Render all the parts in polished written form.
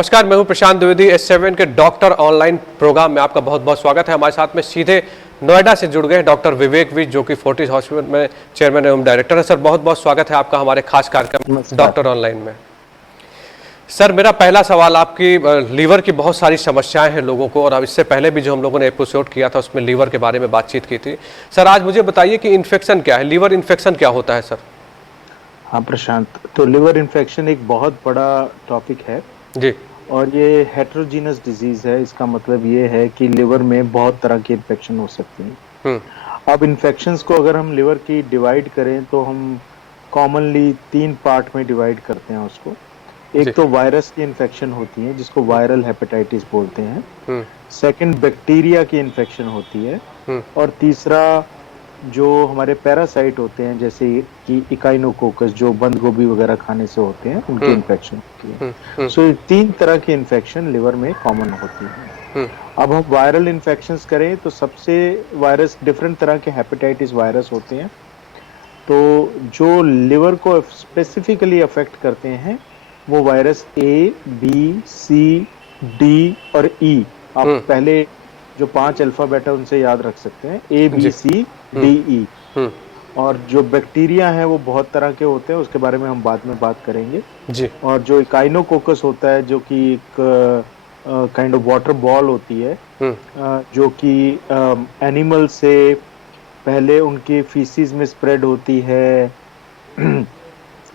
नमस्कार, मैं हूं प्रशांत द्विवेदी। S7 के डॉक्टर ऑनलाइन प्रोग्राम में आपका बहुत बहुत स्वागत है। हमारे साथ में सीधे नोएडा से जुड़ गए डॉक्टर विवेक विज, जो कि फोर्टिस हॉस्पिटल में चेयरमैन एवं डायरेक्टर है। सर, बहुत बहुत स्वागत है आपका हमारे खास कार्यक्रम डॉक्टर ऑनलाइन में। सर, मेरा पहला सवाल, आपकी लीवर की बहुत सारी समस्याएं हैं लोगों को, और अब इससे पहले भी जो हम लोगों ने एपिसोड किया था उसमें लीवर के बारे में बातचीत की थी। सर, आज मुझे बताइए कि इन्फेक्शन क्या है, लीवर इन्फेक्शन क्या होता है सर? हाँ प्रशांत, तो लिवर इन्फेक्शन एक बहुत बड़ा टॉपिक है जी। और ये हेट्रोजीनस डिजीज है। इसका मतलब ये है कि लिवर में बहुत तरह की इन्फेक्शन हो सकती हैं। अब इन्फेक्शंस को अगर हम लिवर की डिवाइड करें तो हम कॉमनली 3 पार्ट में डिवाइड करते हैं उसको। एक तो वायरस की इन्फेक्शन होती है जिसको वायरल हेपेटाइटिस बोलते हैं। सेकंड, बैक्टीरिया की इन्फेक्शन होती है। और तीसरा जो हमारे पैरासाइट होते हैं जैसे कि इकाइनोकोकस, जो बंद गोभी वगैरह खाने से होते हैं, उनकी इन्फेक्शन होती है। सो 3 तरह की इन्फेक्शन लिवर में कॉमन होती है। अब हम वायरल इन्फेक्शंस करें तो सबसे वायरस, डिफरेंट तरह के हेपेटाइटिस वायरस होते हैं। तो जो लिवर को स्पेसिफिकली अफेक्ट करते हैं वो virus A, B, C, D और ई। आप पहले जो 5 अल्फाबेट है उनसे याद रख सकते हैं, ए, बी, सी, डी, ई। और जो बैक्टीरिया है वो बहुत तरह के होते हैं, उसके बारे में हम बाद में बात करेंगे जी। और जो इकाइनोकोकस होता है, जो कि एक काइंड ऑफ वाटर बॉल होती है, जो कि एनिमल से पहले उनकी फीसिस में स्प्रेड होती है।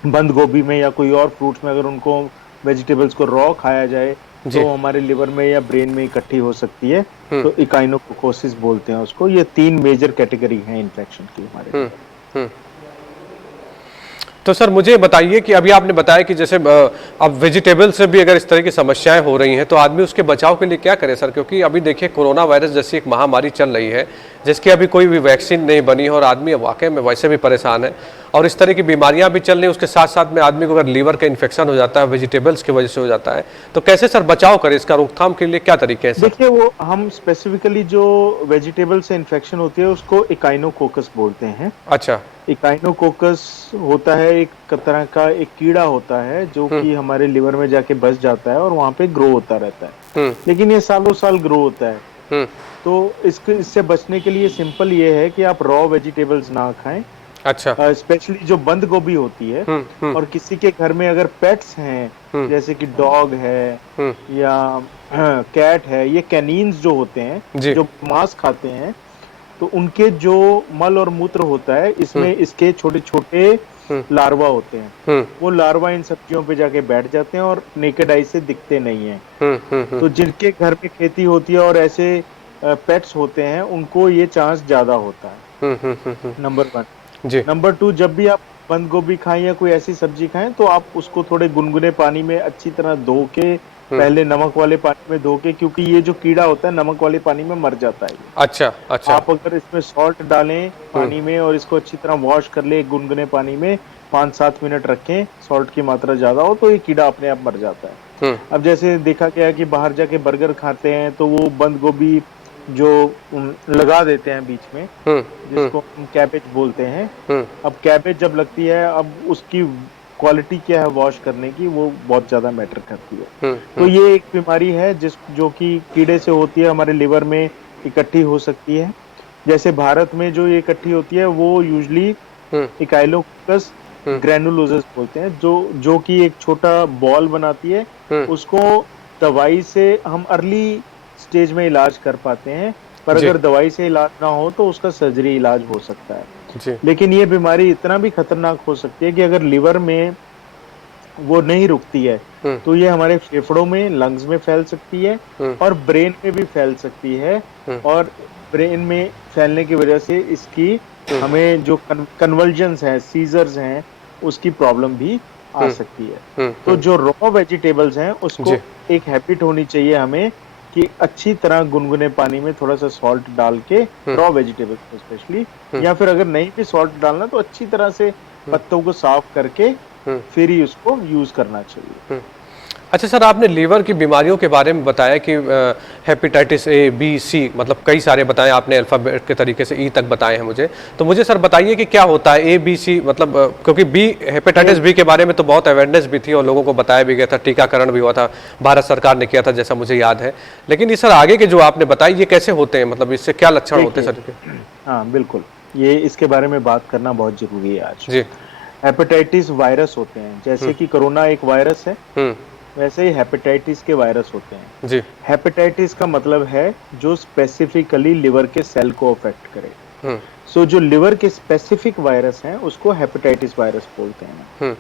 बंद गोभी में या कोई और फ्रूट्स में अगर उनको वेजिटेबल्स को रॉ खाया जाए तो हमारे लिवर में या ब्रेन में इकट्ठी हो सकती है। तो इकाइनोकोकोसिस बोलते हैं उसको। ये 3 मेजर कैटेगरी हैं इन्फेक्शन की हमारे। तो सर मुझे बताइए कि अभी आपने बताया कि जैसे अब वेजिटेबल से भी अगर इस तरह की समस्याएं हो रही हैं तो आदमी उसके बचाव के लिए क्या करे सर? क्योंकि अभी देखिए कोरोना वायरस जैसी एक महामारी चल रही है जिसकी अभी कोई भी वैक्सीन नहीं बनी है, और आदमी वाकई में वैसे भी परेशान है, और इस तरह की बीमारियां भी चल रही हैं। उसके साथ साथ में आदमी को अगर लीवर का इन्फेक्शन हो जाता है, वेजिटेबल्स की वजह से हो जाता है, तो कैसे सर बचाव करें? इसका रोकथाम के लिए क्या तरीके हैं सर? देखिए, वो हम स्पेसिफिकली जो वेजिटेबल से इन्फेक्शन होती है उसको इकाइनोकोकस बोलते हैं। अच्छा। इकाइनोकोकस होता है एक तरह का एक कीड़ा होता है जो कि हमारे लिवर में जाके बस जाता है और वहां पे ग्रो होता रहता है। लेकिन ये सालों साल ग्रो होता है। तो इससे बचने के लिए सिंपल ये है कि आप रॉ वेजिटेबल्स ना खाएं। अच्छा। स्पेशली जो बंद गोभी होती है। और किसी के घर में अगर पेट्स हैं जैसे कि डॉग है या कैट है, ये कैनीन्स जो होते हैं जो मांस खाते हैं, तो उनके जो मल और मूत्र होता है इसमें इसके छोटे छोटे लार्वा होते हैं। वो लार्वा इन सब्जियों पे जाके बैठ जाते हैं और नेकेड आई से दिखते नहीं है। तो जिनके घर में खेती होती है और ऐसे पेट्स होते हैं उनको ये चांस ज्यादा होता है। नंबर 1। नंबर 2, जब भी आप बंद गोभी खाएं या कोई ऐसी सब्जी खाएं तो आप उसको थोड़े गुनगुने पानी में अच्छी तरह धो के, पहले नमक वाले पानी में धो के, क्योंकि ये जो कीड़ा होता है नमक वाले पानी में मर जाता है। अच्छा अच्छा। आप अगर इसमें सॉल्ट डालें पानी में और इसको अच्छी तरह वॉश कर ले गुनगुने पानी में, 5-7 मिनट रखें, सॉल्ट की मात्रा ज्यादा हो तो ये कीड़ा अपने आप मर जाता है। अब जैसे देखा गया कि बाहर जाके बर्गर खाते हैं तो वो बंद गोभी जो लगा देते हैं बीच में, जिसको हम कैबेज बोलते हैं। अब कैबेज जब लगती है, अब उसकी क्वालिटी क्या है वॉश करने की, वो बहुत ज्यादा मैटर करती है। तो ये एक बीमारी है जो कि कीड़े से होती है, हमारे लिवर में इकट्ठी हो सकती है। जैसे भारत में जो ये इकट्ठी होती है वो यूजुअली इकाइलोकोकस ग्रैनुलोसस बोलते हैं, जो कि एक छोटा बॉल बनाती है। उसको दवाई से हम अर्ली स्टेज में इलाज कर पाते हैं, पर अगर दवाई से इलाज ना हो तो उसका सर्जरी इलाज हो सकता है। लेकिन ये बीमारी इतना भी खतरनाक हो सकती है कि अगर लिवर में वो नहीं रुकती है तो ये हमारे फेफड़ों में, लंग्स में फैल सकती है और ब्रेन में भी फैल सकती है। और ब्रेन में फैलने की वजह से इसकी हमें जो कन्वल्जन्स हैं, सीजर्स हैं, उसकी प्रॉब्लम भी आ सकती है। तो जो रॉ वेजिटेबल्स हैं उसको एक हैबिट होनी चाहिए हमें कि अच्छी तरह गुनगुने पानी में थोड़ा सा सॉल्ट डाल के, रॉ वेजिटेबल्स स्पेशली, या फिर अगर नहीं भी सॉल्ट डालना तो अच्छी तरह से पत्तों को साफ करके फिर ही उसको यूज करना चाहिए। अच्छा सर, आपने लीवर की बीमारियों के बारे में बताया कि हेपेटाइटिस ए, बी, सी, मतलब कई सारे बताए आपने, अल्फ़ाबेट के तरीके से ई तक बताए हैं मुझे। तो मुझे सर बताइए कि क्या होता है ए, बी, सी, मतलब क्योंकि बी, हेपेटाइटिस बी के बारे में तो बहुत अवेयरनेस भी थी और लोगों को बताया भी गया था, टीकाकरण भी हुआ था, भारत सरकार ने किया था जैसा मुझे याद है। लेकिन ये सर आगे के जो आपने बताए ये कैसे होते हैं, मतलब इससे क्या लक्षण होते हैं सर? हाँ बिल्कुल, ये इसके बारे में बात करना बहुत जरूरी है आज। जी। हेपेटाइटिस वायरस होते हैं, जैसे कि कोरोना एक वायरस है, वैसे ही हेपेटाइटिस के वायरस होते हैं। जी। हेपेटाइटिस का मतलब है जो स्पेसिफिकली लिवर के सेल को अफेक्ट करे। सो जो लिवर के स्पेसिफिक वायरस हैं उसको हेपेटाइटिस वायरस बोलते हैं।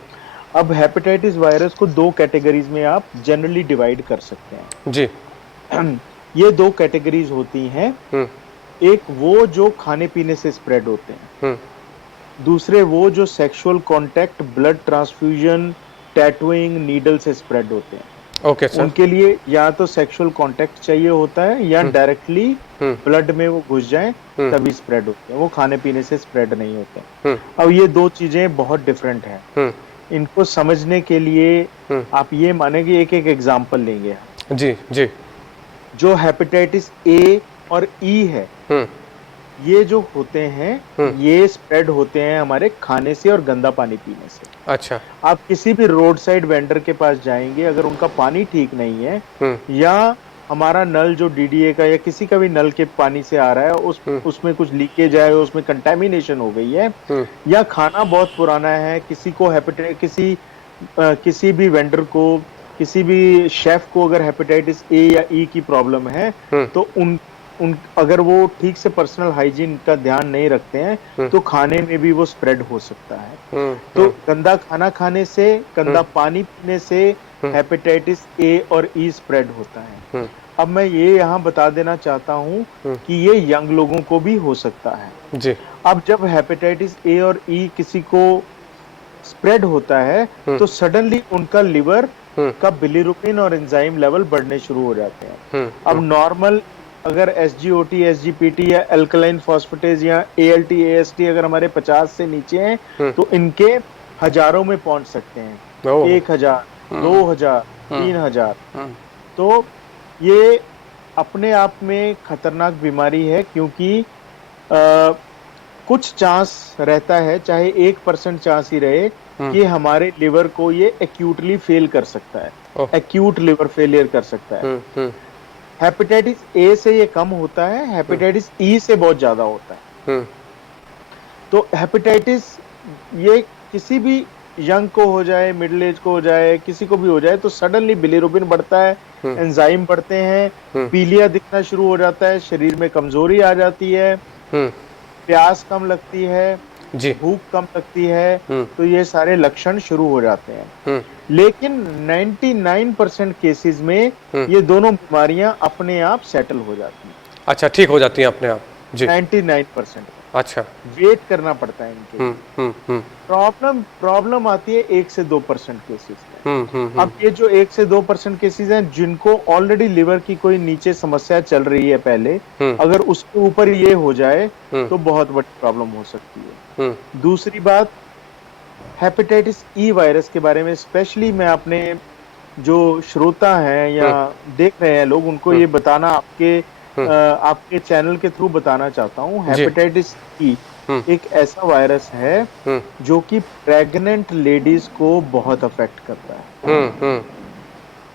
अब हेपेटाइटिस वायरस को दो कैटेगरीज में आप जनरली डिवाइड कर सकते हैं। जी। ये दो कैटेगरीज होती हैं, एक वो जो खाने पीने से स्प्रेड होते हैं, दूसरे वो जो sexual contact, blood transfusion, tattooing, needle से स्प्रेड होते हैं। Okay sir. उनके लिए या तो सेक्सुअल कांटेक्ट चाहिए होता है या डायरेक्टली ब्लड में वो घुस जाए तभी स्प्रेड होते हैं, वो खाने पीने से स्प्रेड नहीं होते। अब ये दो चीजें बहुत डिफरेंट हैं। इनको समझने के लिए आप ये मानेंगे, एक एक एग्जांपल लेंगे। जी जी। जो हेपेटाइटिस ए और ई है, ये जो होते हैं ये स्प्रेड होते हैं हमारे खाने से और गंदा पानी पीने से। अच्छा। आप किसी भी रोड साइड वेंडर के पास जाएंगे, अगर उनका पानी ठीक नहीं है या हमारा नल जो डीडीए का या किसी का भी नल के पानी से आ रहा है उसमें कुछ लीकेज है, उसमें कंटेमिनेशन हो गई है, या खाना बहुत पुराना है, किसी को किसी भी वेंडर को, किसी भी शेफ को अगर हेपेटाइटिस ए या ई की प्रॉब्लम है, तो अगर वो ठीक से पर्सनल हाइजीन का ध्यान नहीं रखते हैं तो खाने में भी वो स्प्रेड हो सकता है। तो गंदा खाना खाने से, गंदा पानी पीने से हेपेटाइटिस ए और ई स्प्रेड होता है। अब मैं ये यहाँ बता देना चाहता हूँ कि ये यंग लोगों को भी हो सकता है। जी। अब जब हेपेटाइटिस ए और ई किसी को स्प्रेड होता है तो सडनली उनका लिवर का बिलिरुबिन और एंजाइम लेवल बढ़ने शुरू हो जाते हैं। अब नॉर्मल अगर एसजीओटी, एसजीपीटी या अल्कलाइन फॉस्फेटेज या एएलटी, एएसटी अगर हमारे 50 से नीचे हैं तो इनके हजारों में पहुंच सकते हैं, 1000, 2000, 3000। तो ये अपने आप में खतरनाक बीमारी है, क्योंकि कुछ चांस रहता है, चाहे 1% चांस ही रहे, कि हमारे लिवर को ये एक्यूटली फेल कर सकता है, एक्यूट लिवर फेलियर कर सकता है। हेपेटाइटिस ए से ये कम होता है, हेपेटाइटिस ई से बहुत ज्यादा होता है। तो हेपेटाइटिस ये किसी भी यंग को हो जाए, मिडिल एज को हो जाए, किसी को भी हो जाए, तो सडनली बिलिरुबिन बढ़ता है, एंजाइम बढ़ते हैं, पीलिया दिखना शुरू हो जाता है, शरीर में कमजोरी आ जाती है, प्यास कम लगती है, भूख कम लगती है, तो ये सारे लक्षण शुरू हो जाते हैं। लेकिन 99% केसेस में ये दोनों बीमारियां अपने आप सेटल हो जाती हैं। अच्छा, ठीक हो जाती हैं अपने आप? जी। 99%। अच्छा। वेट करना पड़ता है इनके। प्रॉब्लम आती है 1 से 2% केसेस में। अब ये जो 1 से 2% केसेस हैं जिनको ऑलरेडी लिवर की कोई नीचे समस्या चल रही है पहले, अगर उसके ऊपर ये हो जाए तो बहुत बड़ी प्रॉब्लम हो सकती है। दूसरी बात, हेपेटाइटिस ई वायरस के बारे में स्पेशली मैं अपने जो श्रोता हैं या देख रहे हैं लोग, उनको ये बताना आपके चैनल के थ्रू बताना चाहता हूँ। हेपेटाइटिस ई एक ऐसा वायरस है जो कि प्रेग्नेंट लेडीज को बहुत अफेक्ट करता है।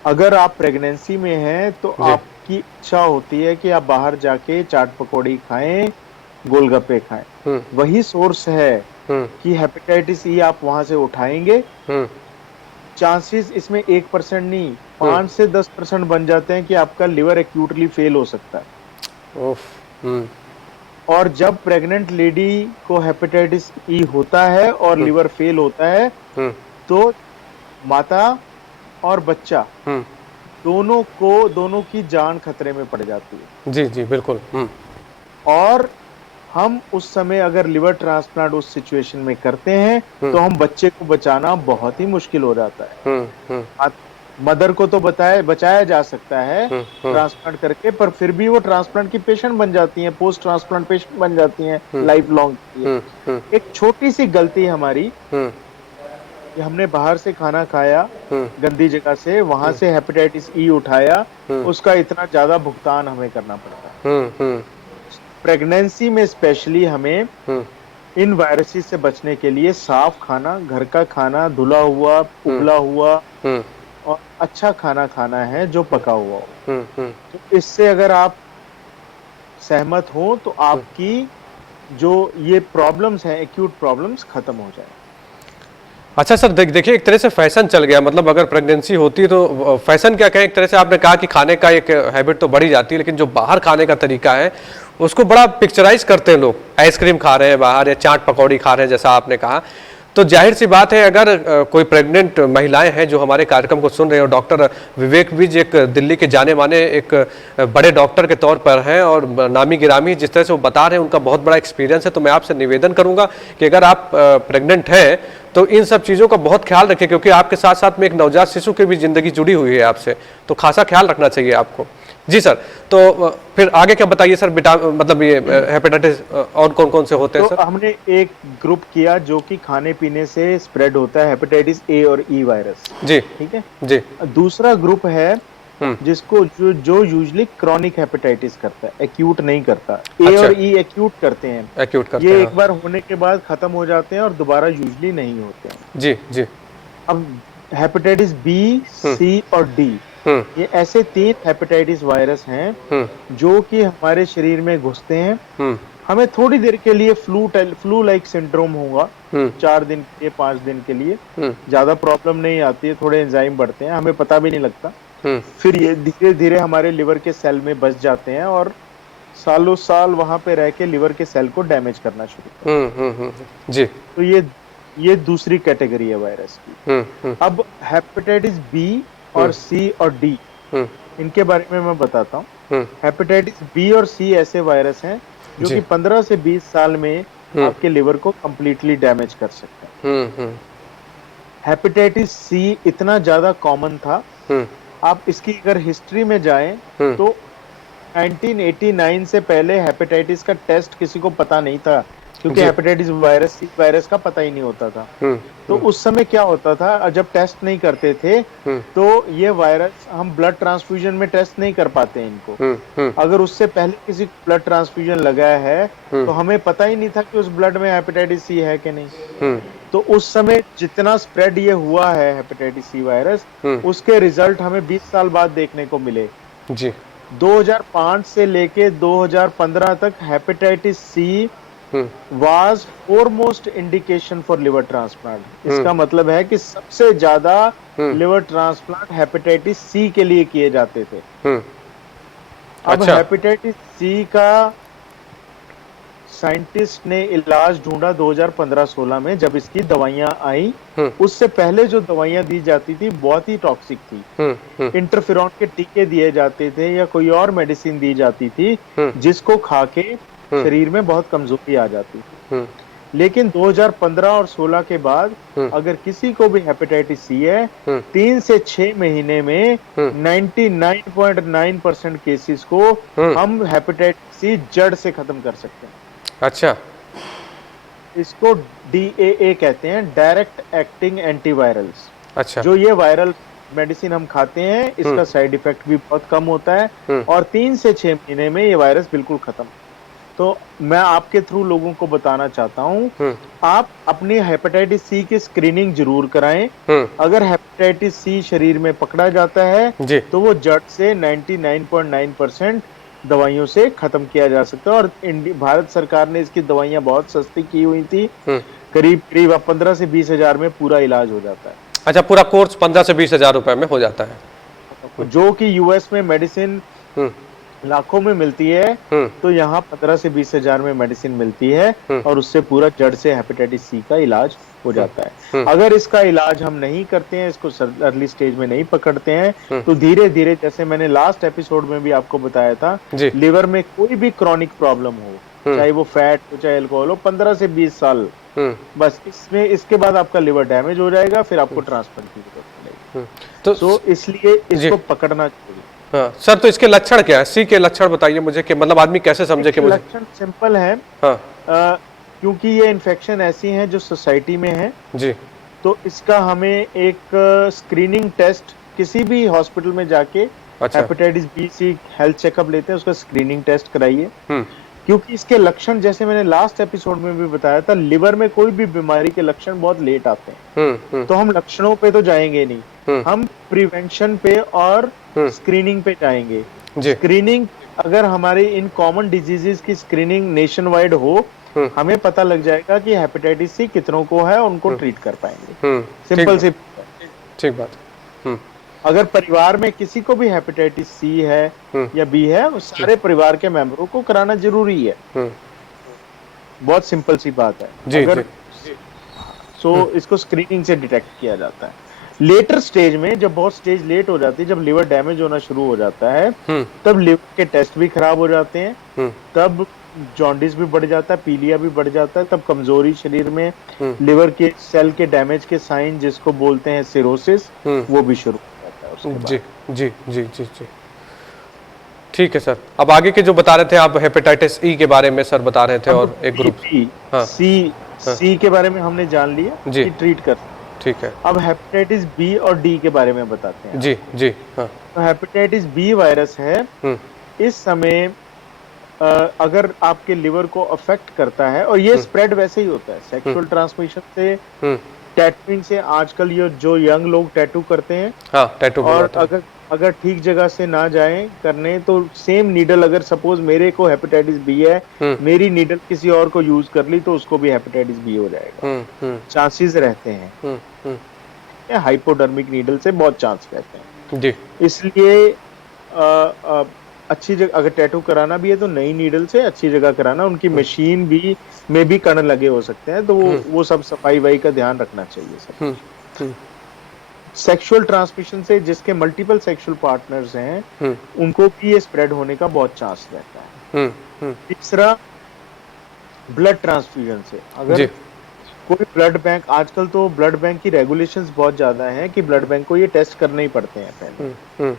अगर आप प्रेगनेंसी में हैं तो आपकी इच्छा होती है कि आप बाहर जाके चाट पकौड़ी खाएं, गोलगप्पे खाएं। वही सोर्स है कि हेपेटाइटिस ई आप वहां से उठाएंगे। चांसेस इसमें 1% नहीं, 5 से 10% बन जाते हैं कि आपका लिवर एक्यूटली फेल हो सकता है। और जब प्रेग्नेंट लेडी को हेपेटाइटिस ई होता है और लिवर फेल होता है तो माता और बच्चा दोनों की जान खतरे में पड़ जाती है। जी जी बिल्कुल। और हम उस समय अगर लिवर ट्रांसप्लांट उस सिचुएशन में करते हैं तो हम बच्चे को बचाना बहुत ही मुश्किल हो जाता है। मदर को तो बचाया जा सकता है ट्रांसप्लांट करके, पर फिर भी वो ट्रांसप्लांट की पेशेंट बन जाती हैं, पोस्ट ट्रांसप्लांट पेशेंट बन जाती हैं लाइफ लॉन्ग। एक छोटी सी गलती हमारी हमने बाहर से खाना खाया गंदी जगह से, वहां से हेपेटाइटिस ई उठाया, उसका इतना ज्यादा भुगतान हमें करना पड़ता है। प्रेगनेंसी में स्पेशली हमें इन वायरसेस से बचने के लिए साफ खाना, घर का खाना, धुला हुआ, उबला हुआ और अच्छा खाना खाना है जो पका हुआ हो। तो इससे अगर आप सहमत हो तो आपकी जो ये प्रॉब्लम्स हैं, एक्यूट प्रॉब्लम्स खत्म हो जाए। अच्छा सर, देखिए एक तरह से फैशन चल गया, मतलब अगर प्रेगनेंसी होती है तो फैशन क्या कहें, एक तरह से आपने कहा कि खाने का एक हैबिट तो बढ़ी जाती है, लेकिन जो बाहर खाने का तरीका है उसको बड़ा पिक्चराइज करते हैं लोग। आइसक्रीम खा रहे हैं बाहर या चाट पकौड़ी खा रहे हैं जैसा आपने कहा। तो जाहिर सी बात है, अगर कोई प्रेग्नेंट महिलाएं हैं जो हमारे कार्यक्रम को सुन रहे हैं, और डॉक्टर विवेक विज एक दिल्ली के जाने माने एक बड़े डॉक्टर के तौर पर हैं और नामी गिरामी, जिस तरह से वो बता रहे हैं उनका बहुत बड़ा एक्सपीरियंस है। तो मैं आपसे निवेदन करूंगा कि अगर आप प्रेग्नेंट हैं तो इन सब चीज़ों का बहुत ख्याल रखें, क्योंकि आपके साथ साथ में एक नवजात शिशु की भी जिंदगी जुड़ी हुई है आपसे, तो खासा ख्याल रखना चाहिए आपको। जी सर, तो फिर आगे क्या बताइए सर, मतलब ये हेपेटाइटिस और कौन कौन से होते हैं तो सर? हमने एक ग्रुप किया जो कि खाने पीने से स्प्रेड होता है, हेपेटाइटिस ए और ई वायरस। जी ठीक है जी। दूसरा ग्रुप है जिसको जो यूजुअली क्रॉनिक हेपेटाइटिस करता है, एक्यूट नहीं करता। ए अच्छा। और ई एक्यूट करते हैं, एक्यूट करते ये हैं। एक बार होने के बाद खत्म हो जाते हैं और दोबारा यूजुअली नहीं होते हैं। जी जी। अब हेपेटाइटिस बी, सी और डी, ये ऐसे 3 हेपेटाइटिस वायरस हैं जो कि हमारे शरीर में घुसते हैं। हमें थोड़ी देर के लिए फ्लू लाइक सिंड्रोम होगा, 4 दिन के 5 दिन के लिए, ज्यादा प्रॉब्लम नहीं आती है, थोड़े एंजाइम बढ़ते हैं, हमें पता भी नहीं लगता। फिर ये धीरे धीरे हमारे लिवर के सेल में बस जाते हैं और सालों साल वहां पे रह के लिवर के सेल को डैमेज करना शुरू करते हैं। जी। तो ये दूसरी कैटेगरी है वायरस की। अब हेपेटाइटिस बी और सी और डी, इनके बारे में मैं बताता हूँ। हेपेटाइटिस बी और सी ऐसे वायरस हैं जो कि 15 से 20 साल में आपके लिवर को कंप्लीटली डैमेज कर सकते हैं। हेपेटाइटिस सी इतना ज्यादा कॉमन था, आप इसकी अगर हिस्ट्री में जाएं तो 1989 से पहले हेपेटाइटिस का टेस्ट किसी को पता नहीं था, क्योंकि हेपेटाइटिस वायरस का पता ही नहीं होता था। तो उस समय क्या होता था, जब टेस्ट नहीं करते थे तो ये वायरस हम ब्लड ट्रांसफ्यूजन में टेस्ट नहीं कर पाते इनको। अगर उससे पहले किसी ब्लड ट्रांसफ्यूजन लगाया है तो हमें पता ही नहीं था कि उस ब्लड में हेपेटाइटिस सी है कि नहीं। तो उस समय जितना स्प्रेड ये हुआ है हेपेटाइटिस सी वायरस, उसके रिजल्ट हमें 20 साल बाद देखने को मिले। जी। 2005 से लेके 2015 तक hepatitis C was foremost indication for liver transplant। इसका मतलब है कि सबसे ज्यादा लिवर ट्रांसप्लांट हेपेटाइटिस सी के लिए किए जाते थे। अब हेपेटाइटिस सी का साइंटिस्ट ने इलाज ढूंढा 2015-16 में, जब इसकी दवाइयां आई। उससे पहले जो दवाइयां दी जाती थी बहुत ही टॉक्सिक थी। इंटरफेरॉन के टीके दिए जाते थे या कोई और मेडिसिन दी जाती थी जिसको खा के शरीर में बहुत कमजोरी आ जाती थी। लेकिन 2015 और 16 के बाद अगर किसी को भी हेपेटाइटिस सी है, 3 से 6 महीने में 99.9% केसेस को हम हेपेटाइटिस सी जड़ से खत्म कर सकते हैं। अच्छा। इसको DAA कहते हैं, डायरेक्ट एक्टिंग एंटीवायरल्स। अच्छा। जो ये वायरल मेडिसिन हम खाते हैं, इसका साइड इफेक्ट भी बहुत कम होता है और 3 से 6 महीने में ये वायरस बिल्कुल खत्म। तो मैं आपके थ्रू लोगों को बताना चाहता हूं, आप अपनी हेपेटाइटिस सी की स्क्रीनिंग जरूर कराएं। अगर हेपेटाइटिस सी शरीर में पकड़ा जाता है तो वो जड़ से 99.9% दवाइयों से खत्म किया जा सकता है। और भारत सरकार ने इसकी दवाइयां बहुत सस्ती की हुई थी, करीब 15 से 20 हजार में पूरा इलाज हो जाता है। अच्छा, पूरा कोर्स 15 से 20 हजार रुपए में हो जाता है, जो कि यूएस में मेडिसिन लाखों में मिलती है, तो यहाँ 15 से 20 हजार में मेडिसिन मिलती है और उससे पूरा जड़ से हेपेटाइटिस सी का इलाज हो जाता है। अगर इसका इलाज हम नहीं करते हैं, इसको अर्ली स्टेज में नहीं पकड़ते हैं, तो धीरे धीरे, जैसे मैंने लास्ट एपिसोड में भी आपको बताया था, लिवर में कोई भी क्रॉनिक प्रॉब्लम हो, चाहे वो फैट हो चाहे अल्कोहल हो, 15 से 20 साल बस इसके बाद आपका लिवर डैमेज हो जाएगा, फिर आपको ट्रांसप्लांट की जरूरत पड़ेगी। तो इसलिए इसको पकड़ना चाहिए। हाँ। सर, तो इसके लक्षण क्या है? सी के लक्षण बताइए मुझे, कि मतलब आदमी कैसे समझे कि मुझे। लक्षण सिंपल है। हाँ। क्योंकि ये इन्फेक्शन ऐसी हैं जो सोसाइटी में है जी, तो इसका हमें एक स्क्रीनिंग टेस्ट किसी भी हॉस्पिटल में जाके hepatitis B C health checkup लेते हैं, उसका स्क्रीनिंग टेस्ट कराइए। क्योंकि इसके लक्षण, जैसे मैंने लास्ट एपिसोड में भी बताया था, लिवर में कोई भी बीमारी के लक्षण बहुत लेट आते हैं। तो हम लक्षणों पे तो जाएंगे नहीं, हम प्रिवेंशन पे और स्क्रीनिंग पे जाएंगे। स्क्रीनिंग, अगर हमारी इन कॉमन डिजीजेस की स्क्रीनिंग नेशन वाइड हो, हमें पता लग जाएगा कि हेपेटाइटिस सी कितनों को है, उनको ट्रीट कर पाएंगे। सिंपल सी ठीक बात। अगर परिवार में किसी को भी हेपेटाइटिस सी है या बी है, उस सारे परिवार के मेंबरों को कराना जरूरी है। बहुत सिंपल सी बात है। अगर इसको स्क्रीनिंग से डिटेक्ट किया जाता है। लेटर स्टेज में, जब बहुत स्टेज लेट हो जाती है, जब लिवर डैमेज होना शुरू हो जाता है, तब लिवर के टेस्ट भी खराब हो जाते हैं, तब जॉन्डिस भी बढ़ जाता है, पीलिया भी बढ़ जाता है, तब कमजोरी शरीर में, लिवर के सेल के डैमेज के साइन जिसको बोलते हैं सिरोसिस, वो भी शुरू हो जाता है उसके बाद। जी जी जी जी जी ठीक है सर। अब आगे के जो बता रहे थे आप, हेपेटाइटिस ई के बारे में सर बता रहे थे, और एक ग्रुप सी के बारे में हमने जान लिया कि ट्रीट कर। ठीक है। अब हेपेटाइटिस बी और डी के बारे में बताते हैं। जी जी हाँ। तो हेपेटाइटिस बी वायरस है, इस समय अगर आपके लिवर को अफेक्ट करता है, और ये स्प्रेड वैसे ही होता है सेक्सुअल ट्रांसमिशन से, टैटूइंग से। आजकल ये जो यंग लोग टैटू करते हैं, टैटू, और अगर ठीक जगह से ना जाएं करने, तो सेम नीडल, अगर सपोज मेरे को हेपेटाइटिस बी है, मेरी नीडल किसी और को यूज कर ली, तो उसको भी हेपेटाइटिस बी हो जाएगा। चांसेस रहते हैं। हाइपोडर्मिक नीडल से बहुत चांस रहते हैं जी। इसलिए अच्छी जगह, अगर टैटू कराना भी है तो नई नीडल से अच्छी जगह कराना। उनकी मशीन भी में भी कण लगे हो सकते हैं, तो वो सब सफाई वाई का ध्यान रखना चाहिए सब। सेक्सुअल ट्रांसमिशन से, जिसके मल्टीपल सेक्सुअल पार्टनर्स हैं, उनको भी ये स्प्रेड होने का बहुत चांस रहता है। तीसरा, ब्लड ट्रांसफ्यूजन से। अगर कोई ब्लड बैंक, आजकल तो ब्लड बैंक की रेगुलेशंस बहुत ज्यादा हैं कि ब्लड बैंक को ये टेस्ट करने ही पड़ते हैं पहले।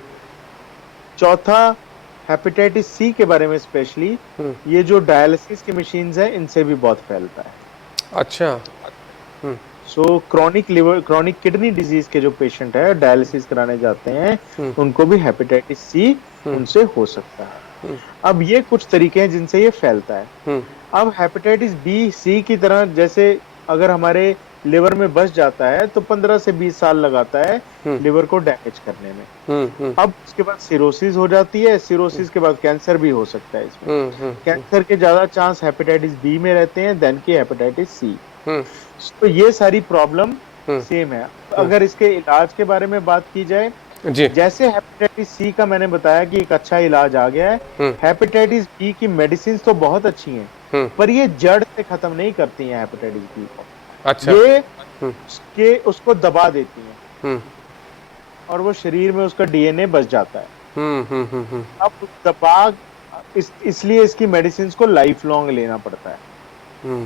चौथा, हेपेटाइटिस सी के बारे में स्पेशली, ये जो डायलिसिस की मशीन्स हैं, इनसे भी बहुत फैलता है। अच्छा। क्रॉनिक किडनी डिजीज के जो पेशेंट है, डायलिसिस कराने जाते हैं, उनको भी हेपेटाइटिस सी उनसे हो सकता है। अब ये कुछ तरीके हैं जिनसे ये फैलता है। अब हेपेटाइटिस बी सी की तरह, जैसे अगर हमारे लिवर में बस जाता है, तो 15 से 20 साल लगाता है लिवर को डैमेज करने में। अब उसके बाद सिरोसिस हो जाती है, सिरोसिस के बाद कैंसर भी हो सकता है इसमें। कैंसर के ज्यादा चांस हेपेटाइटिस बी में रहते हैं देन की हेपेटाइटिस सी। तो ये सारी प्रॉब्लम सेम है। अगर इसके इलाज के बारे में बात की जाए, जैसे हेपेटाइटिस सी का मैंने बताया कि एक अच्छा इलाज आ गया है, हेपेटाइटिस बी की मेडिसिन तो बहुत अच्छी हैं, पर ये जड़ से खत्म नहीं करती हैं हेपेटाइटिस बी को। अच्छा। ये उसको दबा देती हैं, और वो शरीर में उसका डीएनए बच जाता है। अब दबा, इसलिए इसकी मेडिसिन को लाइफ लॉन्ग लेना पड़ता है,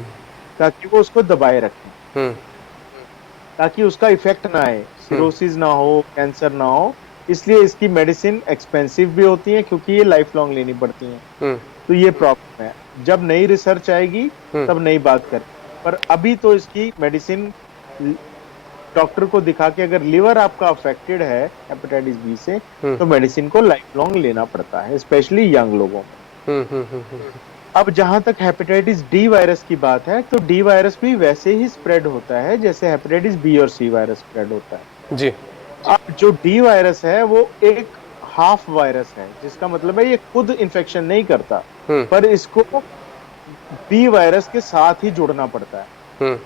ताकि वो उसको दबाए रखें, ताकि उसका इफेक्ट ना आए, सिरोसिस ना हो, कैंसर ना हो। इसलिए इसकी मेडिसिन एक्सपेंसिव भी होती है, क्योंकि ये लाइफ लॉन्ग लेनी पड़ती हैं। तो ये प्रॉब्लम है। जब नई रिसर्च आएगी तब नई बात करें, पर अभी तो इसकी मेडिसिन डॉक्टर को दिखा के, अगर लिवर आपका अफेक्टेड है हेपेटाइटिस बी से, तो मेडिसिन को लाइफ लॉन्ग लेना पड़ता है, स्पेशली यंग लोगों में। अब जहां तक हेपेटाइटिस डी वायरस की बात है, तो डी वायरस भी वैसे ही स्प्रेड होता है जैसे हेपेटाइटिस बी और सी वायरस स्प्रेड होता है जी। अब जो डी वायरस है, वो एक हाफ वायरस है, जिसका मतलब है ये खुद इन्फेक्शन नहीं करता, पर इसको बी वायरस के साथ ही जुड़ना पड़ता है।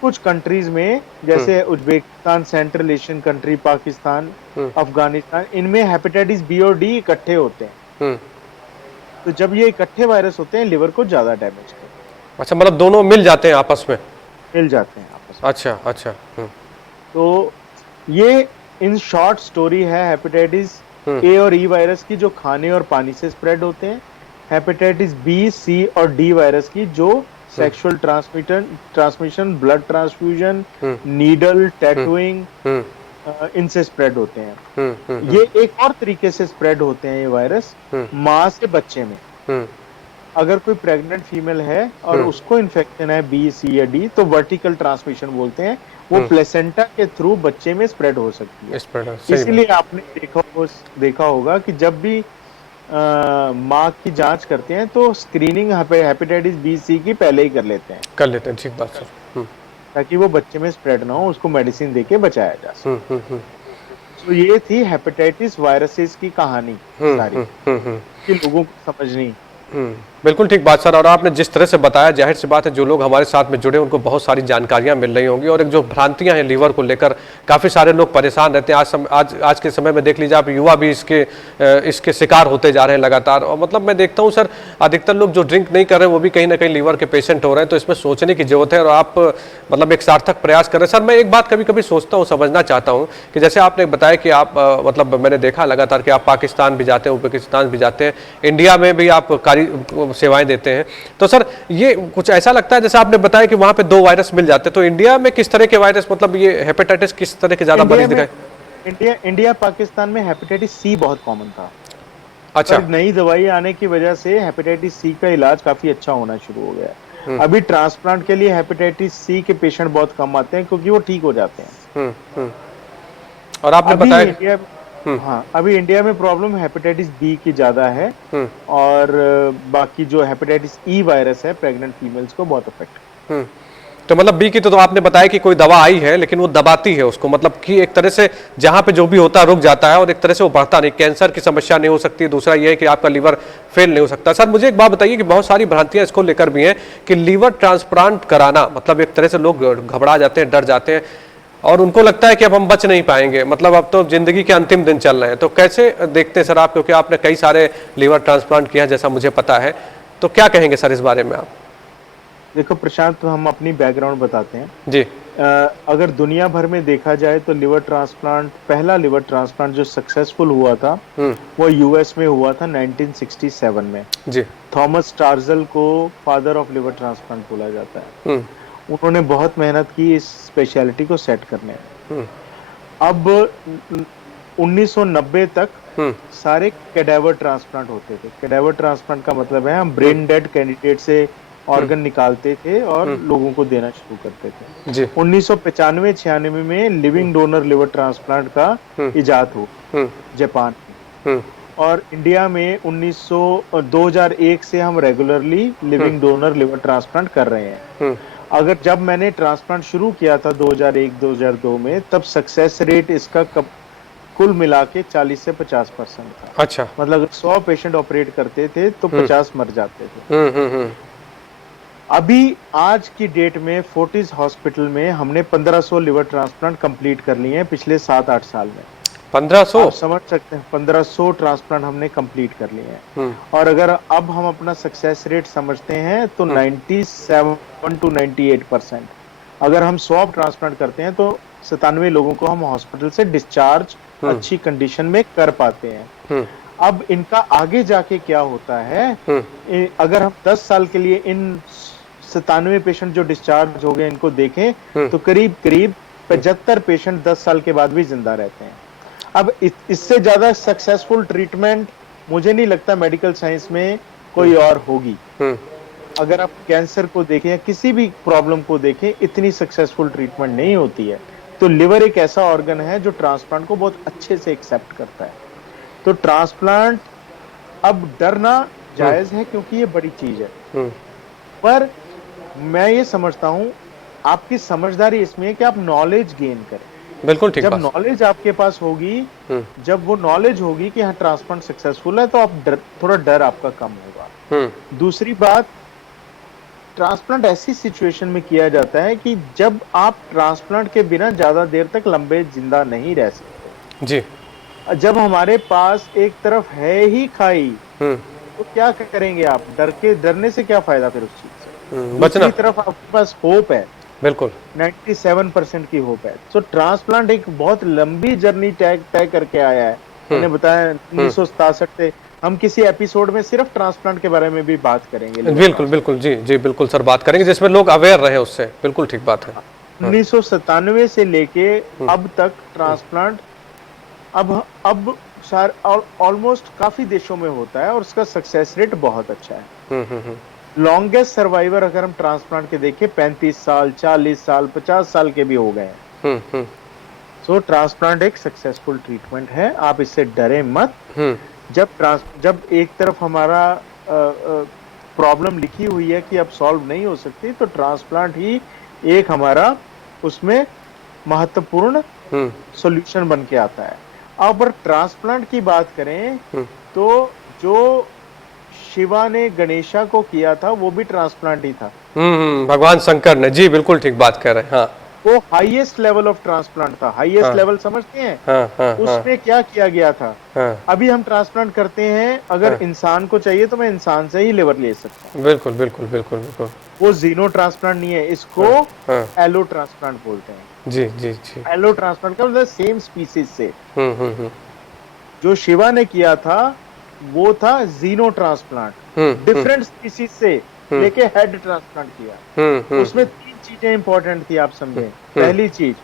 कुछ कंट्रीज में, जैसे Uzbekistan, central Asian country, Pakistan, Afghanistan, इनमें हेपेटाइटिस बी और डी इकट्ठे होते हैं। तो जब ये इकट्ठे वायरस होते हैं, लिवर को ज्यादा डैमेज करते हैं। अच्छा, मतलब दोनों मिल जाते हैं आपस में? मिल जाते हैं आपस में। अच्छा अच्छा। तो ये इन शॉर्ट स्टोरी है हेपेटाइटिस ए और ई वायरस की, जो खाने और पानी से स्प्रेड होते हैं। हेपेटाइटिस बी, सी और डी वायरस की, जो sexual transmission, blood transfusion, needle, tattooing, इनसे स्प्रेड होते हैं। ये एक और तरीके से स्प्रेड होते हैं ये वायरस, माँ से बच्चे में। अगर कोई प्रेग्नेंट फीमेल है और उसको इन्फेक्शन है बी, सी या डी, तो वर्टिकल ट्रांसमिशन बोलते हैं, वो प्लेसेंटा के थ्रू बच्चे में स्प्रेड हो सकती है। इसीलिए आपने देखा होगा कि जब भी माँ की जांच करते हैं तो स्क्रीनिंग हेपेटाइटिस बी सी की पहले ही कर लेते हैं। ठीक बात सर। ताकि वो बच्चे में स्प्रेड ना हो, उसको मेडिसिन देके बचाया जा सके। तो ये थी हेपेटाइटिस वायरसेस की कहानी सारी कि लोगों को समझनी। बिल्कुल ठीक बात सर। और आपने जिस तरह से बताया, जाहिर सी बात है जो लोग हमारे साथ में जुड़े उनको बहुत सारी जानकारियां मिल रही होंगी। और एक जो भ्रांतियां हैं लीवर को लेकर, काफ़ी सारे लोग परेशान रहते हैं। आज के समय में देख लीजिए आप, युवा भी इसके शिकार होते जा रहे हैं लगातार। और मतलब मैं देखता हूं सर, अधिकतर लोग जो ड्रिंक नहीं कर रहे हैं वो भी कहीं ना कहीं लीवर के पेशेंट हो रहे हैं। तो इसमें सोचने की जरूरत है और आप मतलब एक सार्थक प्रयास कर रहे हैं। सर मैं एक बात कभी कभी सोचता हूँ, समझना चाहता हूँ कि जैसे आपने बताया कि आप मतलब मैंने देखा लगातार कि आप पाकिस्तान भी जाते हैं, उज्बेकिस्तान भी जाते हैं, इंडिया में भी आप सेवाएं देते हैं। तो सर ये कुछ ऐसा लगता है जैसे आपने बताया कि वहां पे 2 वायरस मिल जाते हैं, तो इंडिया में किस तरह के वायरस, मतलब ये हेपेटाइटिस किस तरह के ज्यादा मरीज दिखाए? इंडिया पाकिस्तान में हेपेटाइटिस सी बहुत कॉमन था। अच्छा। नई दवाई आने की वजह से हेपेटाइटिस सी का इलाज काफी अच्छा होना शुरू हो गया। अभी ट्रांसप्लांट के लिए हेपेटाइटिस सी के पेशेंट बहुत कम आते हैं क्योंकि वो ठीक हो जाते हैं। और आपने बताया हाँ, अभी इंडिया में प्रॉब्लम हेपेटाइटिस बी की ज्यादा है और बाकी जो हेपेटाइटिस ई वायरस है प्रेग्नेंट फीमेल्स को बहुत अफेक्ट। तो मतलब बी की तो आपने बताया कि कोई दवा आई है लेकिन वो दबाती है उसको, मतलब कि एक तरह से जहां पे जो भी होता है रुक जाता है और एक तरह से वो बढ़ता नहीं। कैंसर की समस्या नहीं हो सकती। दूसरा ये है कि आपका लीवर फेल नहीं हो सकता। सर मुझे एक बात बताइए कि बहुत सारी भ्रांतियां इसको लेकर भी हैं कि लीवर ट्रांसप्लांट कराना, मतलब एक तरह से लोग घबरा जाते हैं, डर जाते हैं और उनको लगता है कि अब हम बच नहीं पाएंगे, मतलब अब तो जिंदगी के अंतिम दिन चल रहे हैं। तो कैसे देखते हैं सर आप, क्योंकि आपने कई सारे लीवर ट्रांसप्लांट किया जैसा मुझे पता है, तो क्या कहेंगे सर इस बारे में आप? देखो प्रशांत, तो हम अपनी बैकग्राउंड बताते हैं जी। अगर दुनिया भर में देखा जाए तो लिवर ट्रांसप्लांट, पहला लिवर ट्रांसप्लांट जो सक्सेसफुल हुआ था वो यूएस में हुआ था 1967 में। जी। थॉमस टार्जल को फादर ऑफ लिवर ट्रांसप्लांट बोला जाता है। उन्होंने बहुत मेहनत की इस स्पेशलिटी को सेट करने में। अब 1990 तक सारे कैडेवर ट्रांसप्लांट होते थे। कैडेवर ट्रांसप्लांट का मतलब है हम ब्रेन डेड कैंडिडेट से ऑर्गन निकालते थे और लोगों को देना शुरू करते थे। 1995-96 में लिविंग डोनर लिवर ट्रांसप्लांट का इजाद हुआ जापान में। और इंडिया में 2001 से हम regularly living donor liver transplant कर रहे हैं। अगर जब मैंने ट्रांसप्लांट शुरू किया था 2001-2002 में, तब सक्सेस रेट इसका कुल मिला के 40 से 50% था। अच्छा। मतलब 100 पेशेंट ऑपरेट करते थे तो 50 मर जाते थे। अभी आज की डेट में फोर्टिस हॉस्पिटल में हमने 1500 लिवर ट्रांसप्लांट कंप्लीट कर लिए हैं पिछले 7-8 साल में। 1500? आप समझ सकते हैं, 1500 ट्रांसप्लांट हमने कंप्लीट कर लिए हैं। और अगर अब हम अपना सक्सेस रेट समझते हैं तो 97 to 98%। अगर हम 100 ट्रांसप्लांट करते हैं तो 97 लोगों को हम हॉस्पिटल से डिस्चार्ज अच्छी कंडीशन में कर पाते हैं। अब इनका आगे जाके क्या होता है, अगर हम 10 साल के लिए इन 97 पेशेंट जो डिस्चार्ज हो गए इनको देखें तो करीब 75 पेशेंट 10 साल के बाद भी जिंदा रहते हैं। अब इससे ज्यादा सक्सेसफुल ट्रीटमेंट मुझे नहीं लगता मेडिकल साइंस में कोई और होगी। अगर आप कैंसर को देखें या किसी भी प्रॉब्लम को देखें, इतनी सक्सेसफुल ट्रीटमेंट नहीं होती है। तो लिवर एक ऐसा ऑर्गन है जो ट्रांसप्लांट को बहुत अच्छे से एक्सेप्ट करता है। तो ट्रांसप्लांट अब डरना जायज है क्योंकि ये बड़ी चीज है। पर मैं ये समझता हूं आपकी समझदारी इसमें है कि आप नॉलेज गेन करें। बिल्कुल ठीक। जब नॉलेज आपके पास होगी, जब वो नॉलेज होगी कि हाँ ट्रांसप्लांट सक्सेसफुल है, तो आप थोड़ा डर आपका कम होगा। दूसरी बात, ट्रांसप्लांट ऐसी सिचुएशन में किया जाता है कि जब आप ट्रांसप्लांट के बिना ज्यादा देर तक लंबे जिंदा नहीं रह सकते। जी। जब हमारे पास एक तरफ है ही खाई तो क्या करेंगे आप? डरने से क्या फायदा फिर उस चीज से? दूसरी तरफ आपके पास होप है। बिल्कुल 97% की होप है। तो ट्रांसप्लांट एक बहुत लंबी जर्नी तय करके आया है। मैंने बताया 1967 से। हम किसी एपिसोड में सिर्फ ट्रांसप्लांट के बारे में भी बात करेंगे। बिल्कुल बिल्कुल, जी जी बिल्कुल सर, बात करेंगे जिसमें लोग अवेयर रहे उससे। बिल्कुल ठीक बात है। 1997 से लेके अब तक ट्रांसप्लांट अब ऑलमोस्ट काफी देशों में होता है और उसका सक्सेस रेट बहुत अच्छा है। लॉन्गेस्ट सर्वाइवर अगर हम ट्रांसप्लांट के देखें 35 साल, 40 साल, 50 साल के भी हो गए हैं। सो ट्रांसप्लांट एक सक्सेसफुल ट्रीटमेंट है, आप इससे डरे मत। जब एक तरफ हमारा प्रॉब्लम लिखी हुई है कि अब सॉल्व नहीं हो सकती, तो ट्रांसप्लांट ही एक हमारा उसमें महत्वपूर्ण सॉल्यूशन बन के आता है। अब अगर ट्रांसप्लांट की बात करें तो जो शिवा ने गणेशा को किया था वो भी ट्रांसप्लांट ही था। भगवान शंकर ने, जी बिल्कुल ठीक बात कर रहे हैं। हाँ, वो हाईएस्ट लेवल ऑफ ट्रांसप्लांट था। हाईएस्ट लेवल समझते हैं? उसमें क्या किया गया था? अभी हम ट्रांसप्लांट करते हैं, अगर इंसान को चाहिए तो मैं इंसान से ही लिवर ले सकता हूँ। बिल्कुल बिल्कुल बिल्कुल बिल्कुल। वो जीनो ट्रांसप्लांट नहीं है, इसको एलो ट्रांसप्लांट बोलते हैं। जी जी जी। एलो ट्रांसप्लांट का मतलब सेम स्पीसीज से। जो शिवा ने किया था वो था जीनो ट्रांसप्लांट। डिफरेंट स्पीसीज से लेके हेड ट्रांसप्लांट किया। उसमें 3 चीजें इंपॉर्टेंट थी, आप समझे। पहली चीज,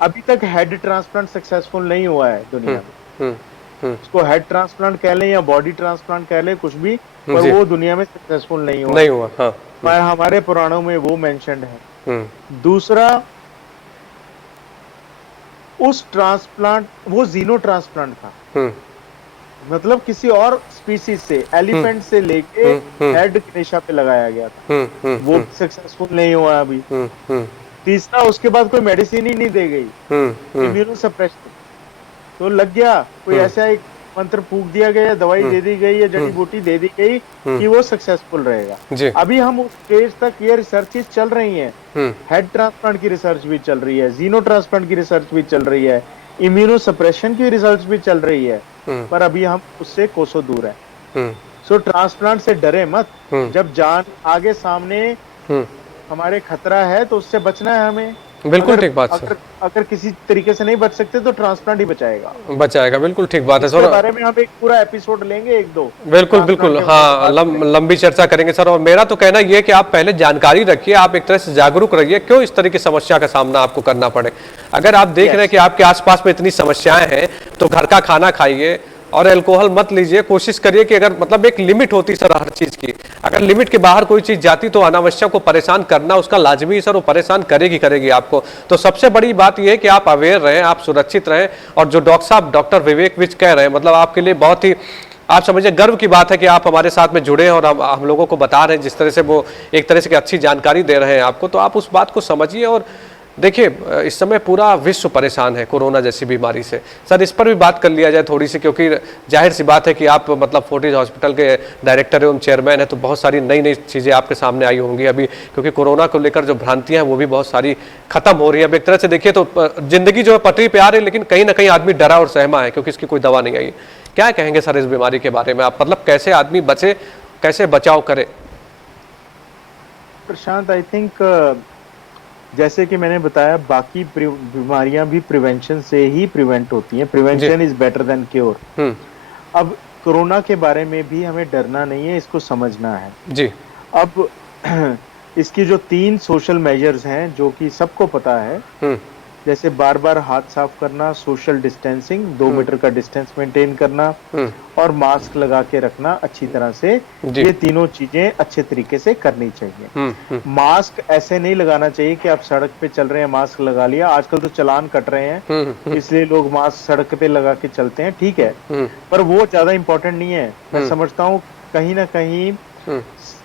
अभी तक हेड ट्रांसप्लांट सक्सेसफुल नहीं हुआ है दुनिया में। उसको हेड ट्रांसप्लांट कह लें या बॉडी ट्रांसप्लांट कह लें, कुछ भी, पर वो दुनिया में सक्सेसफुल नहीं हुआ। हाँ। पर हमारे पुराणों में वो मेंशन्ड है। दूसरा, उस ट्रांसप्लांट वो जीनो ट्रांसप्लांट था, मतलब किसी और स्पीसीज से, एलिफेंट से लेके हेड गणेशा पे लगाया गया था। वो सक्सेसफुल नहीं हुआ अभी। तीसरा, उसके बाद कोई मेडिसिन ही नहीं दी गई, इम्यूनो सप्रेशन। तो लग गया कोई ऐसा एक मंत्र फूक दिया गया, दवाई दे दी गई या जड़ी बूटी दे दी गई कि वो सक्सेसफुल रहेगा। अभी हम उस स्टेज तक ये रिसर्चेस चल रही हैं। हेड ट्रांसप्लांट की रिसर्च भी चल रही है, जीनो ट्रांसप्लांट की रिसर्च भी चल रही है, इम्यूनो सप्रेशन की रिसर्च भी चल रही है, पर अभी हम उससे कोसों दूर है। सो ट्रांसप्लांट से डरे मत। जब जान आगे सामने हमारे खतरा है तो उससे बचना है हमें। बिल्कुल ठीक बात सर। अगर किसी तरीके से नहीं बच सकते तो ट्रांसप्लांट ही बचाएगा। बिल्कुल ठीक बात है सर। इसके बारे में हम एक पूरा एपिसोड लेंगे, 1-2। बिल्कुल बिल्कुल, हाँ, लंबी चर्चा करेंगे सर। और मेरा तो कहना ये है कि आप पहले जानकारी रखिए, आप एक तरह से जागरूक रहिए, क्यों इस तरह की समस्या का सामना आपको करना पड़े। अगर आप देख रहे हैं कि आपके आसपास में इतनी समस्याएं हैं तो घर का खाना खाइए और अल्कोहल मत लीजिए। कोशिश करिए कि अगर मतलब एक लिमिट होती सर हर चीज की, अगर लिमिट के बाहर कोई चीज जाती तो अनावश्यक को परेशान करना उसका लाजमी सर, वो परेशान करेगी आपको। तो सबसे बड़ी बात यह है कि आप अवेयर रहें, आप सुरक्षित रहें। और जो डॉक्टर साहब, डॉक्टर विवेक विज कह रहे हैं, मतलब आपके लिए बहुत ही, आप समझिए, गर्व की बात है कि आप हमारे साथ में जुड़े हैं और हम लोगों को बता रहे हैं जिस तरह से वो एक तरह से अच्छी जानकारी दे रहे हैं आपको। तो आप उस बात को समझिए। और देखिए, इस समय पूरा विश्व परेशान है कोरोना जैसी बीमारी से। सर, इस पर भी बात कर लिया जाए थोड़ी सी, क्योंकि जाहिर सी बात है कि आप मतलब फोर्टिस हॉस्पिटल के डायरेक्टर एवं चेयरमैन हैं, तो बहुत सारी नई नई चीज़ें आपके सामने आई होंगी अभी, क्योंकि कोरोना को लेकर जो भ्रांतियां हैं वो भी बहुत सारी खत्म हो रही है। अब एक तरह से देखिए तो जिंदगी जो है पटरी पे आ रही है, लेकिन कहीं ना कहीं आदमी डरा और सहमा है क्योंकि इसकी कोई दवा नहीं आई। क्या कहेंगे सर इस बीमारी के बारे में आप, मतलब कैसे आदमी बचे, कैसे बचाव करे? प्रशांत, आई थिंक जैसे कि मैंने बताया, बाकी बीमारियां भी प्रिवेंशन से ही प्रिवेंट होती हैं। Prevention is better than cure. अब कोरोना के बारे में भी हमें डरना नहीं है, इसको समझना है जी। अब इसकी जो 3 सोशल मेजर्स हैं जो कि सबको पता है, जैसे बार बार हाथ साफ करना, सोशल डिस्टेंसिंग, 2 मीटर का डिस्टेंस मेंटेन करना और मास्क लगा के रखना अच्छी तरह से, ये तीनों चीजें अच्छे तरीके से करनी चाहिए। मास्क ऐसे नहीं लगाना चाहिए कि आप सड़क पे चल रहे हैं मास्क लगा लिया। आजकल तो चालान कट रहे हैं इसलिए लोग मास्क सड़क पे लगा के चलते हैं, ठीक है, पर वो ज्यादा इंपॉर्टेंट नहीं है। मैं समझता हूँ कहीं ना कहीं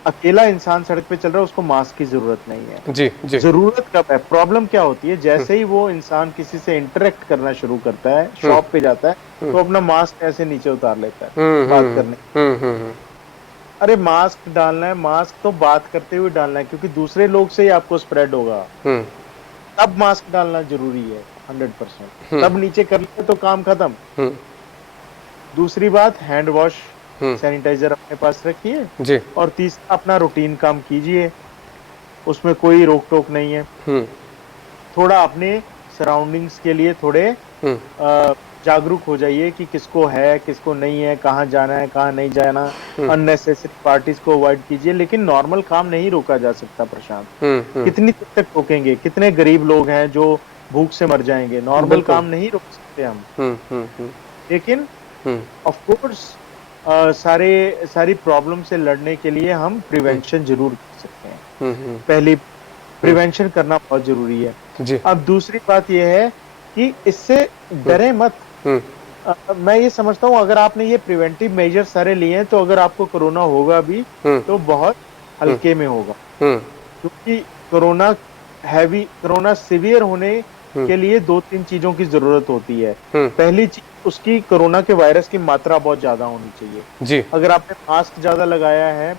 अकेला इंसान सड़क पे चल रहा है, उसको मास्क की जरूरत नहीं है। जी, जी। जरूरत कब है, प्रॉब्लम क्या होती है, जैसे ही वो इंसान किसी से इंटरेक्ट करना शुरू करता है, शॉप पे जाता है, तो अपना मास्क ऐसे नीचे उतार लेता है बात करने। अरे मास्क डालना है, मास्क तो बात करते हुए डालना है, क्योंकि दूसरे लोग से ही आपको स्प्रेड होगा। तब मास्क डालना जरूरी है 100%। तब नीचे कर लिया तो काम खत्म। दूसरी बात, हैंड वॉश, सैनिटाइजर अपने पास रखिए जी। और तीसरा, अपना रूटीन काम कीजिए, उसमें कोई रोक टोक नहीं है। थोड़ा अपने सराउंडिंग्स के लिए थोड़े जागरूक हो जाइए कि किसको है किसको नहीं है, कहाँ जाना है कहाँ नहीं जाना। अननेसेसरी पार्टीज को अवॉइड कीजिए, लेकिन नॉर्मल काम नहीं रोका जा सकता प्रशांत। कितनी देर तक रोकेंगे? कितने गरीब लोग हैं जो भूख से मर जाएंगे। नॉर्मल काम नहीं रोक सकते हम, लेकिन ऑफ कोर्स सारी प्रॉब्लम से लड़ने के लिए हम प्रिवेंशन जरूर कर सकते हैं। पहली प्रिवेंशन करना बहुत जरूरी है जी। अब दूसरी बात यह है कि इससे डरे मत। मैं ये समझता हूँ अगर आपने ये प्रिवेंटिव मेजर सारे लिए हैं तो अगर आपको कोरोना होगा भी तो बहुत हल्के में होगा, क्योंकि कोरोना सीवियर होने के लिए 2-3 चीजों की जरूरत होती है। पहली चीज, उसकी कोरोना के वायरस की मात्रा बहुत ज्यादा होनी चाहिए जी। अगर आपने मास्क ज्यादा लगाया है,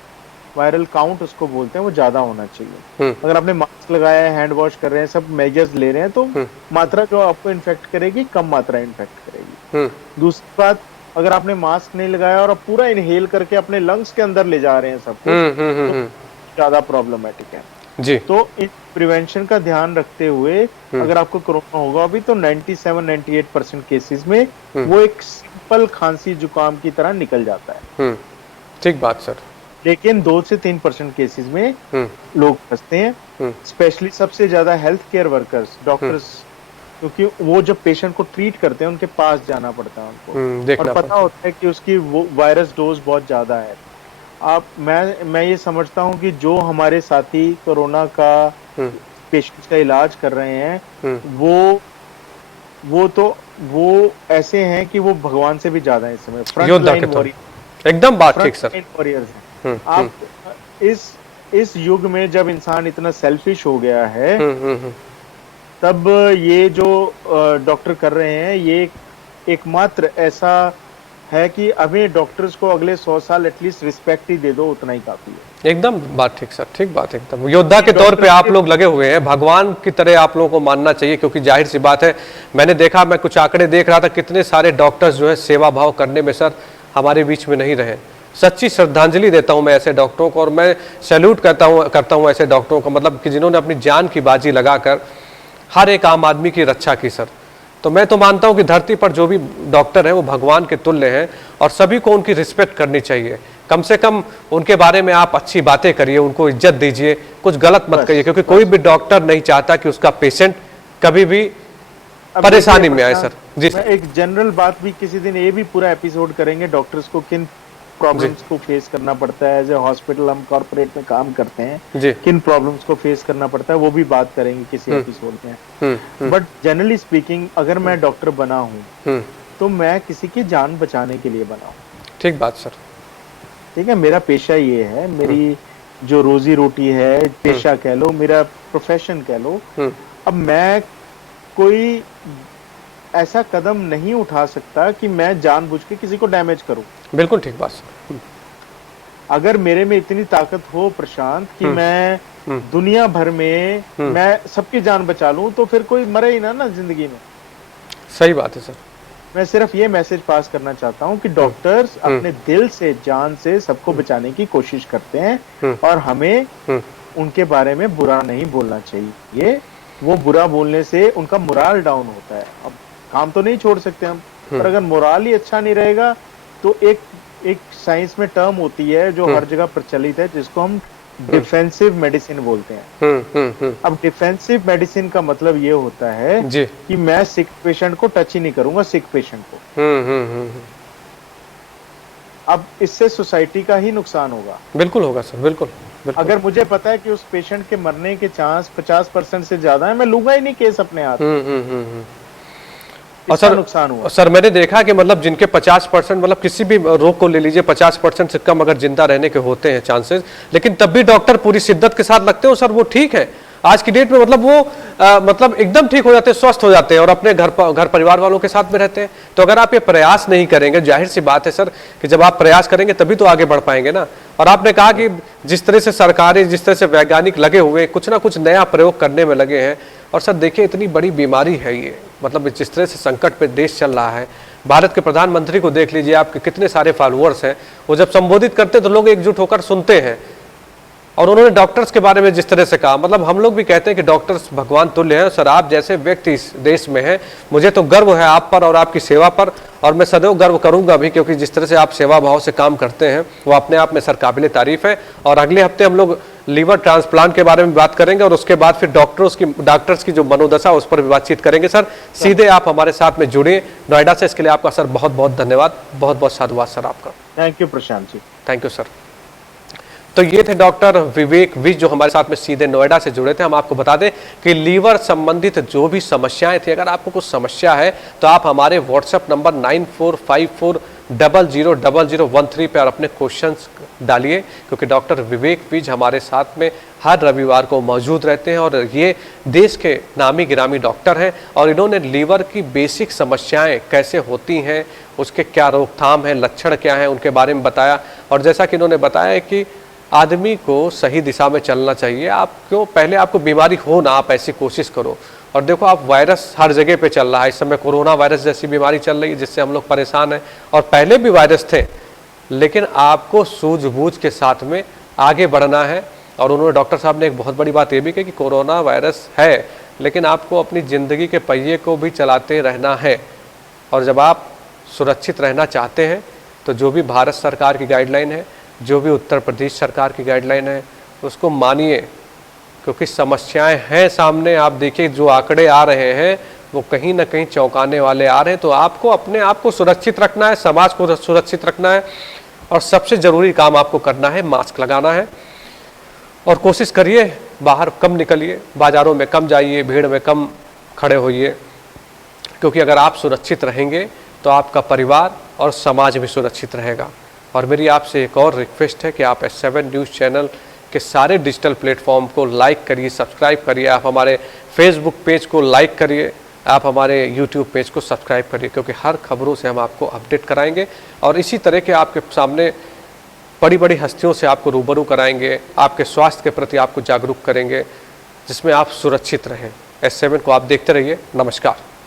वायरल काउंट उसको बोलते हैं, वो ज्यादा होना चाहिए। अगर आपने मास्क लगाया है, हैंड वॉश कर रहे हैं, सब मेजर्स ले रहे हैं, तो मात्रा जो आपको इन्फेक्ट करेगी कम मात्रा इन्फेक्ट करेगी। दूसरी बात, अगर आपने मास्क नहीं लगाया और आप पूरा इनहेल करके अपने लंग्स के अंदर ले जा रहे हैं सब कुछ, तो ज्यादा प्रॉब्लमेटिक है जी। तो इस प्रिवेंशन का ध्यान रखते हुए अगर आपको कोरोना होगा अभी तो 97-98% केसेस में वो एक सिंपल खांसी जुकाम की तरह निकल जाता है। ठीक बात सर। लेकिन 2 से 3% केसेस में लोग फंसते हैं, स्पेशली सबसे ज्यादा हेल्थ केयर वर्कर्स, डॉक्टर्स, क्योंकि वो जब पेशेंट को ट्रीट करते हैं उनके पास जाना पड़ता है उनको, और पता होता है कि उसकी वो वायरस डोज बहुत ज्यादा है। मैं ये समझता हूँ कि जो हमारे साथी कोरोना का पेशेंट का इलाज कर रहे हैं वो ऐसे हैं कि वो भगवान से भी ज्यादा है इस समय, फ्रंट लाइन वॉरियर, एकदम बात ठीक सर, वॉरियर्स हैं। आप इस युग में जब इंसान इतना सेल्फिश हो गया है तब ये जो डॉक्टर कर रहे हैं ये एकमात्र ऐसा है कि अभी डॉक्टर्स को अगले 100 साल एटलीस्ट रिस्पेक्ट ही दे दो, उतना ही काफी है। एकदम बात ठीक सर, ठीक बात, एकदम योद्धा के तौर पे आप लोग लगे हुए हैं, भगवान की तरह आप लोगों को मानना चाहिए, क्योंकि जाहिर सी बात है, मैंने देखा, मैं कुछ आंकड़े देख रहा था, कितने सारे डॉक्टर्स जो है सेवा भाव करने में सर हमारे बीच में नहीं रहे। सच्ची श्रद्धांजलि देता हूं मैं ऐसे डॉक्टरों को, और मैं सैल्यूट करता हूं ऐसे डॉक्टरों को, मतलब कि जिन्होंने अपनी जान की बाजी लगाकर हर एक आम आदमी की रक्षा की सर। तो मैं तो मानता हूं कि धरती पर जो भी डॉक्टर हैं वो भगवान के तुल्य हैं, और सभी को उनकी रिस्पेक्ट करनी चाहिए। कम से कम उनके बारे में आप अच्छी बातें करिए, उनको इज्जत दीजिए, कुछ गलत मत करिए, क्योंकि कोई भी डॉक्टर नहीं चाहता कि उसका पेशेंट कभी भी परेशानी में आए सर। जी सर, एक जनरल बात भी किसी दिन ये भी पूरा एपिसोड करेंगे, डॉक्टर्स को किन प्रॉब्लम्स को फेस करना पड़ता है, जो हॉस्पिटल हम कॉर्पोरेट में काम करते हैं, किन प्रॉब्लम्स को फेस करना पड़ता है, वो भी बात करेंगे किसी एपिसोड में। बट जनरली स्पीकिंग अगर मैं डॉक्टर बना हूँ तो मैं किसी की जान बचाने के लिए बना हूँ। ठीक बात सर, ठीक है, मेरा पेशा ये है, मेरी जो रोजी रोटी है, पेशा कह लो, मेरा प्रोफेशन कह लो। अब मैं कोई ऐसा कदम नहीं उठा सकता कि मैं जानबूझ के किसी को डैमेज करूं। बिल्कुल ठीक बात। अगर मेरे में इतनी ताकत हो प्रशांत कि मैं दुनिया भर में मैं सबकी जान बचा लूं, तो फिर कोई मरे ही ना जिंदगी में। सही बात है सर। मैं सिर्फ ये मैसेज पास करना चाहता हूं कि डॉक्टर्स अपने दिल से, जान से सबको बचाने की कोशिश करते हैं, और हमें उनके बारे में बुरा नहीं बोलना चाहिए। वो बुरा बोलने से उनका मोराल डाउन होता है। अब काम तो नहीं छोड़ सकते हम, पर अगर मोराल ही अच्छा नहीं रहेगा तो एक साइंस में टर्म होती है जो हर जगह प्रचलित है, जिसको हम डिफेंसिव मेडिसिन बोलते हैं। अब डिफेंसिव मेडिसिन का मतलब ये होता है कि मैं सिक पेशेंट को टच ही नहीं करूंगा, सिक पेशेंट को। अब इससे सोसाइटी का ही नुकसान होगा। बिल्कुल होगा सर, बिल्कुल। अगर मुझे पता है कि उस पेशेंट के मरने के चांस 50% से ज्यादा है, मैं लूंगा ही नहीं केस अपने हाथ। और सर नुकसान हुआ। सर मैंने देखा कि मतलब जिनके 50%, मतलब किसी भी रोग को ले लीजिए, 50% से कम अगर जिंदा रहने के होते हैं चांसेस, लेकिन तब भी डॉक्टर पूरी शिद्दत के साथ लगते हो सर, वो ठीक है आज की डेट में, मतलब वो मतलब एकदम ठीक हो जाते हैं, स्वस्थ हो जाते हैं, और अपने घर परिवार वालों के साथ में रहते हैं। तो अगर आप ये प्रयास नहीं करेंगे, जाहिर सी बात है सर कि जब आप प्रयास करेंगे तभी तो आगे बढ़ पाएंगे ना। और आपने कहा कि जिस तरह से सरकारें, जिस तरह से वैज्ञानिक लगे हुए, कुछ ना कुछ नया प्रयोग करने में लगे हैं। और सर देखिए, इतनी बड़ी बीमारी है ये, मतलब जिस तरह से संकट पे देश चल रहा है, भारत के प्रधानमंत्री को देख लीजिए, आपके कितने सारे फॉलोअर्स हैं, वो जब संबोधित करते तो लोग एकजुट होकर सुनते हैं। और उन्होंने डॉक्टर्स के बारे में जिस तरह से कहा, मतलब हम लोग भी कहते हैं कि डॉक्टर्स भगवान तुल्य हैं। सर आप जैसे व्यक्ति इस देश में हैं, मुझे तो गर्व है आप पर और आपकी सेवा पर, और मैं सदैव गर्व करूंगा भी, क्योंकि जिस तरह से आप सेवा भाव से काम करते हैं वो अपने आप में सर काबिले तारीफ है। और अगले हफ्ते हम लोग लीवर ट्रांसप्लांट के बारे में बात करेंगे और उसके बाद फिर डॉक्टर्स की जो मनोदशा उस पर भी बातचीत करेंगे। सर सीधे आप हमारे साथ में जुड़े नोएडा से, इसके लिए आपका सर बहुत बहुत धन्यवाद, बहुत बहुत साधुवाद सर आपका। Thank you Prashant ji. Thank you sir. तो ये थे डॉक्टर विवेक विज जो हमारे साथ में सीधे नोएडा से जुड़े थे। हम आपको बता दें कि लीवर संबंधित जो भी समस्याएं थी, अगर आपको कुछ समस्या है तो आप हमारे व्हाट्सएप नंबर 9454000013 पर अपने क्वेश्चंस डालिए, क्योंकि डॉक्टर विवेक विज हमारे साथ में हर रविवार को मौजूद रहते हैं और ये देश के नामी गिरामी डॉक्टर हैं और इन्होंने लीवर की बेसिक समस्याएं कैसे होती हैं, उसके क्या रोकथाम है, लक्षण क्या हैं, उनके बारे में बताया। और जैसा कि इन्होंने बताया कि आदमी को सही दिशा में चलना चाहिए। आप क्यों पहले आपको बीमारी हो ना, आप ऐसी कोशिश करो। और देखो आप वायरस हर जगह पे चल रहा है, इस समय कोरोना वायरस जैसी बीमारी चल रही है जिससे हम लोग परेशान हैं, और पहले भी वायरस थे, लेकिन आपको सूझबूझ के साथ में आगे बढ़ना है। और उन्होंने डॉक्टर साहब ने एक बहुत बड़ी बात ये भी कही कि कोरोना वायरस है, लेकिन आपको अपनी ज़िंदगी के पहिए को भी चलाते रहना है। और जब आप सुरक्षित रहना चाहते हैं तो जो भी भारत सरकार की गाइडलाइन है, जो भी उत्तर प्रदेश सरकार की गाइडलाइन है, उसको मानिए, क्योंकि समस्याएं हैं सामने। आप देखिए जो आंकड़े आ रहे हैं वो कहीं ना कहीं चौंकाने वाले आ रहे हैं। तो आपको अपने आप को सुरक्षित रखना है, समाज को सुरक्षित रखना है, और सबसे ज़रूरी काम आपको करना है मास्क लगाना है। और कोशिश करिए बाहर कम निकलिए, बाज़ारों में कम जाइए, भीड़ में कम खड़े होइए, क्योंकि अगर आप सुरक्षित रहेंगे तो आपका परिवार और समाज भी सुरक्षित रहेगा। और मेरी आपसे एक और रिक्वेस्ट है कि आप S7 न्यूज़ चैनल के सारे डिजिटल प्लेटफॉर्म को लाइक करिए, सब्सक्राइब करिए, आप हमारे फेसबुक पेज को लाइक करिए, आप हमारे यूट्यूब पेज को सब्सक्राइब करिए, क्योंकि हर खबरों से हम आपको अपडेट कराएंगे और इसी तरह के आपके सामने बड़ी बड़ी हस्तियों से आपको रूबरू कराएंगे, आपके स्वास्थ्य के प्रति आपको जागरूक करेंगे, जिसमें आप सुरक्षित रहें। S7 को आप देखते रहिए। नमस्कार।